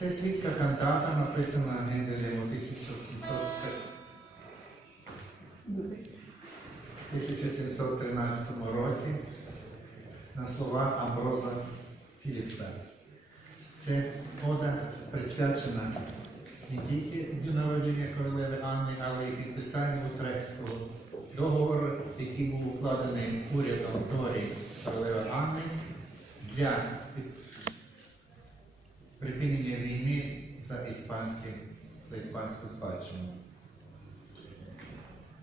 Це світська кантата, написана Генделем у 1713 році на слова Амброза Філіпса. Це ода присвячена не тільки дню народження королеви Анни, але й підписанню Утрехтського договору, який був укладений урядом Торі королеви Анни для припинення війни за, іспанське, за іспанську спадщину.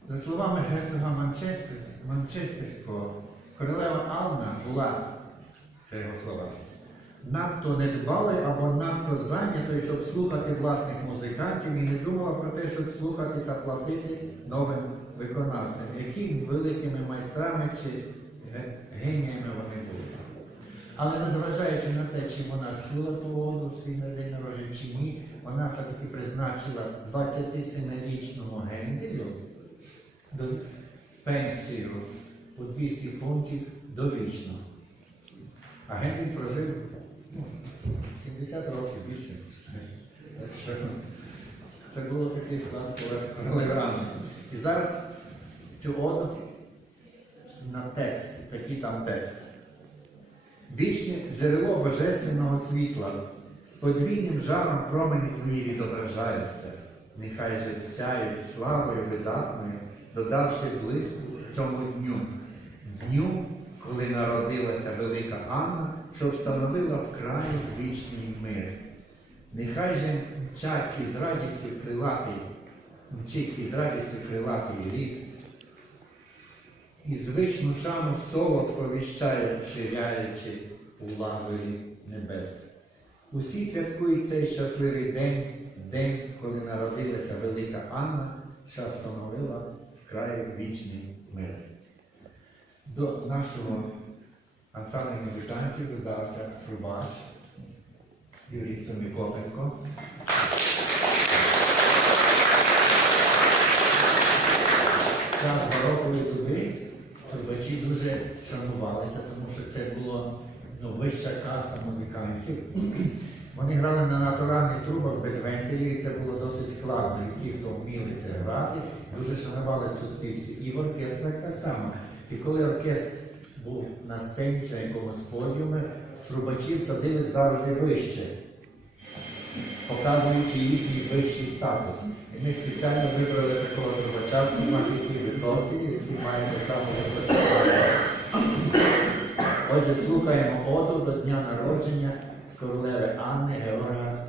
За словами герцога Манчестер, Манчестерського, королева Анна була, це його слова, надто недбалою або надто зайнятою, щоб слухати власних музикантів і не думала про те, щоб слухати та платити новим виконавцям, якими великими майстрами чи геніями вони були. Але незважаючи на те, чи вона чула погоду свій день народження чи ні, вона все-таки призначила 27-річному Генделю пенсію у 200 фунтів довічно. А Гендель прожив ну, 70 років більше. Це було такий вклад королеврану. І зараз цю оду на текст, такий там текст. Вічне джерело божественного світла, з подвійним жаром промені твої відображаються. Нехай же сяють славою видатною, додавши блиску цьому дню, дню, коли народилася велика Анна, що встановила в краю вічний мир. Нехай же мчать із радістю крилатий, мчить із радістю крилатий рік, і звичну шану солодко віщає, ширяючи у лазурі небес. Усі святкують цей щасливий день, день, коли народилася велика Анна, що встановила в краї вічний мир. До нашого ансамблю музикантів додався трубач Юрій Сомікопенко. час барокової доби трубачі дуже шанувалися, тому що це було ну, вища каста музикантів. Вони грали на натуральних трубах без вентилів, і це було досить складно. І ті, хто вміли це грати, дуже шанували суспільстві. І в оркестрах так само. І коли оркестр був на сцені чи на якомусь подіумі, трубачі садили завжди вище показуючи їхній вищий статус. І ми спеціально вибрали такого трубача, який високий, високі, які мають так само високі. Отже, слухаємо оду до дня народження королеви Анни Георга